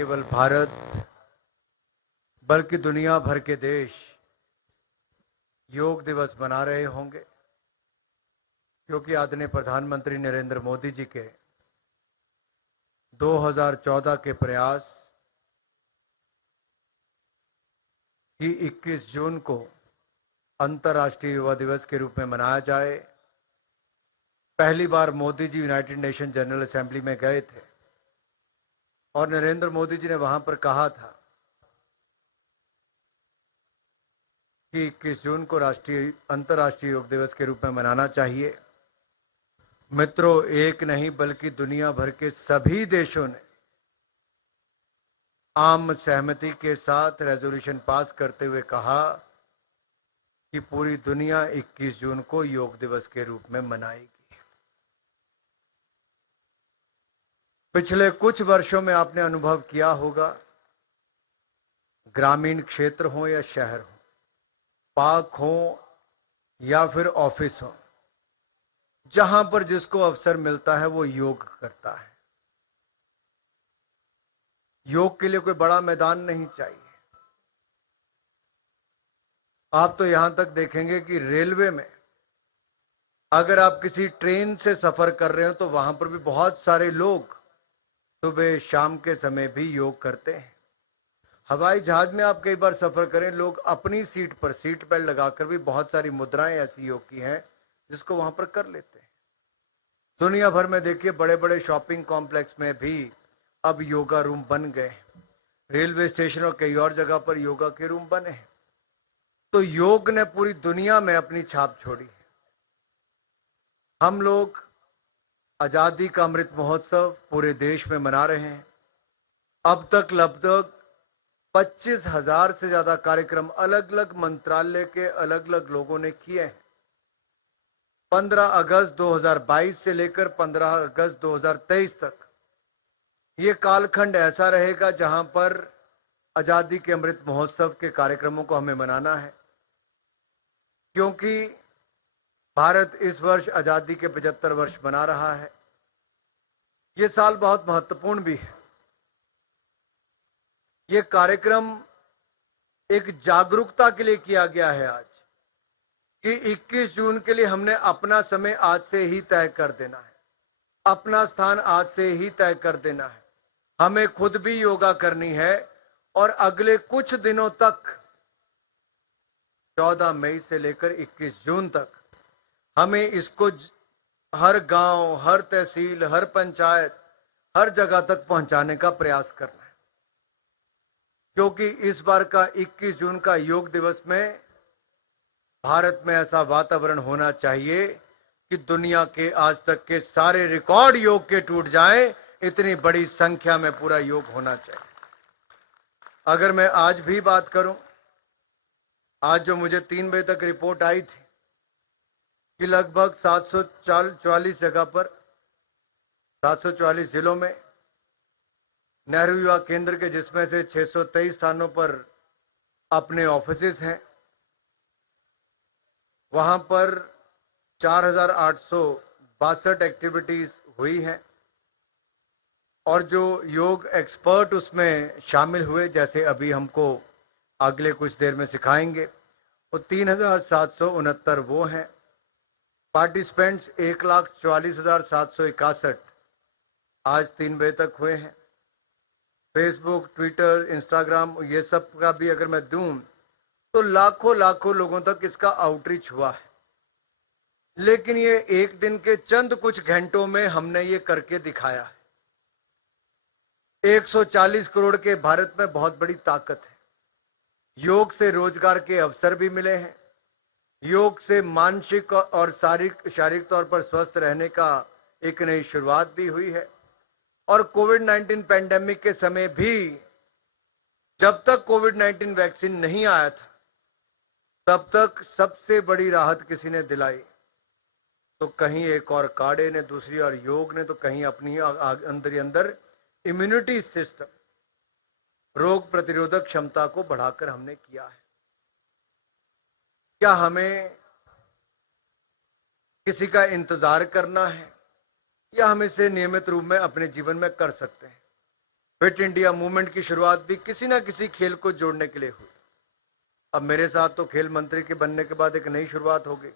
केवल भारत बल्कि दुनिया भर के देश योग दिवस मना रहे होंगे, क्योंकि आदरणीय प्रधानमंत्री नरेंद्र मोदी जी के 2014 के प्रयास कि 21 जून को अंतर्राष्ट्रीय युवा दिवस के रूप में मनाया जाए। पहली बार Modi ji United nation general assembly में गए थे और नरेंद्र मोदी जी ने वहां पर कहा था कि 21 जून को अंतर्राष्ट्रीय योग दिवस के रूप में मनाना चाहिए। मित्रों, एक नहीं बल्कि दुनिया भर के सभी देशों ने आम सहमति के साथ रेजोल्यूशन पास करते हुए कहा कि पूरी दुनिया 21 जून को योग दिवस के रूप में मनाएगी। पिछले कुछ वर्षों में आपने अनुभव किया होगा, ग्रामीण क्षेत्र हो या शहर हो, पार्क हो या फिर ऑफिस हो, जहां पर जिसको अवसर मिलता है वो योग करता है। योग के लिए कोई बड़ा मैदान नहीं चाहिए। आप तो यहां तक देखेंगे कि रेलवे में अगर आप किसी ट्रेन से सफर कर रहे हो तो वहां पर भी बहुत सारे लोग सुबह शाम के समय भी योग करते हैं। हवाई जहाज में आप कई बार सफर करें, लोग अपनी सीट पर सीट बेल्ट लगाकर भी बहुत सारी मुद्राएं ऐसी योग की हैं जिसको वहां पर कर लेते हैं। दुनिया भर में देखिए, बड़े बड़े शॉपिंग कॉम्प्लेक्स में भी अब योगा रूम बन गए। रेलवे स्टेशन और कई और जगह पर योगा के रूम बने हैं। तो योग ने पूरी दुनिया में अपनी छाप छोड़ी है। हम लोग आजादी का अमृत महोत्सव पूरे देश में मना रहे हैं। अब तक लगभग 25,000 से ज्यादा कार्यक्रम अलग अलग मंत्रालय के अलग अलग लोगों ने किए हैं। 15 अगस्त 2022 से लेकर 15 अगस्त 2023 तक ये कालखंड ऐसा रहेगा जहां पर आजादी के अमृत महोत्सव के कार्यक्रमों को हमें मनाना है, क्योंकि भारत इस वर्ष आजादी के 75 वर्ष मना रहा है। ये साल बहुत महत्वपूर्ण भी है। ये कार्यक्रम एक जागरूकता के लिए किया गया है आज कि 21 जून के लिए हमने अपना समय आज से ही तय कर देना है, अपना स्थान आज से ही तय कर देना है। हमें खुद भी योगा करनी है और अगले कुछ दिनों तक 14 मई से लेकर 21 जून तक हमें इसको हर गांव, हर तहसील, हर पंचायत, हर जगह तक पहुंचाने का प्रयास करना है, क्योंकि इस बार का 21 जून का योग दिवस में भारत में ऐसा वातावरण होना चाहिए कि दुनिया के आज तक के सारे रिकॉर्ड योग के टूट जाएं। इतनी बड़ी संख्या में पूरा योग होना चाहिए। अगर मैं आज भी बात करूं, आज जो मुझे 3 बजे तक रिपोर्ट आई थी कि लगभग 744 जगह पर 744 जिलों में नेहरू युवा केंद्र के, जिसमें से 623 स्थानों पर अपने ऑफिसेस हैं, वहां पर 4,862 एक्टिविटीज हुई हैं और जो योग एक्सपर्ट उसमें शामिल हुए, जैसे अभी हमको अगले कुछ देर में सिखाएंगे, वो 3,769 वो हैं। पार्टिसिपेंट्स 1,44,761 आज 3 बजे तक हुए हैं। फेसबुक, ट्विटर, इंस्टाग्राम, ये सब का भी अगर मैं दूं तो लाखों लाखों लोगों तक इसका आउटरीच हुआ है। लेकिन ये एक दिन के चंद कुछ घंटों में हमने ये करके दिखाया है। 140 करोड़ के भारत में बहुत बड़ी ताकत है। योग से रोजगार के अवसर भी मिले हैं। योग से मानसिक और शारीरिक तौर पर स्वस्थ रहने का एक नई शुरुआत भी हुई है। और कोविड-19 पैंडेमिक के समय भी, जब तक कोविड-19 वैक्सीन नहीं आया था, तब तक सबसे बड़ी राहत किसी ने दिलाई तो कहीं एक और काढ़े ने, दूसरी और योग ने, तो कहीं अपनी अंदर ही अंदर इम्यूनिटी सिस्टम, रोग प्रतिरोधक क्षमता को बढ़ाकर हमने किया है। क्या हमें किसी का इंतजार करना है या हम इसे नियमित रूप में अपने जीवन में कर सकते हैं? फिट इंडिया मूवमेंट की शुरुआत भी किसी ना किसी खेल को जोड़ने के लिए हुई। अब मेरे साथ तो खेल मंत्री के बनने के बाद एक नई शुरुआत हो गई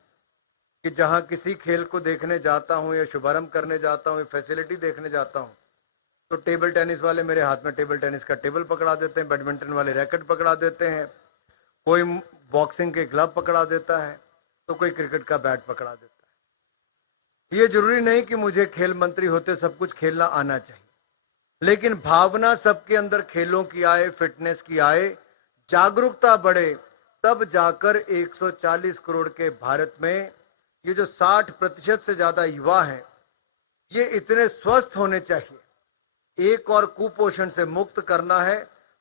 कि जहां किसी खेल को देखने जाता हूं या शुभारंभ करने जाता हूं या फैसिलिटी देखने जाता हूं तो टेबल टेनिस वाले मेरे हाथ में टेबल टेनिस का टेबल पकड़ा देते हैं, बैडमिंटन वाले रैकेट पकड़ा देते हैं, कोई बॉक्सिंग के ग्लव पकड़ा देता है, तो कोई क्रिकेट का बैट पकड़ा देता है। ये जरूरी नहीं कि मुझे खेल मंत्री होते सब कुछ खेलना आना चाहिए, लेकिन भावना सबके अंदर खेलों की आए, फिटनेस की आए, जागरूकता बढ़े, तब जाकर 140 करोड़ के भारत में ये जो 60% से ज्यादा युवा हैं, ये इतने स्वस्थ होने चाहिए। एक और कुपोषण से मुक्त करना है,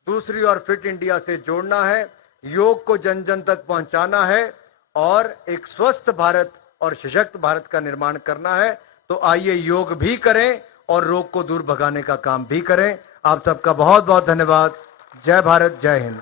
दूसरी ओर फिट इंडिया से जोड़ना है, योग को जन जन तक पहुंचाना है और एक स्वस्थ भारत और सशक्त भारत का निर्माण करना है। तो आइए योग भी करें और रोग को दूर भगाने का काम भी करें। आप सबका बहुत बहुत धन्यवाद। जय भारत, जय हिंद।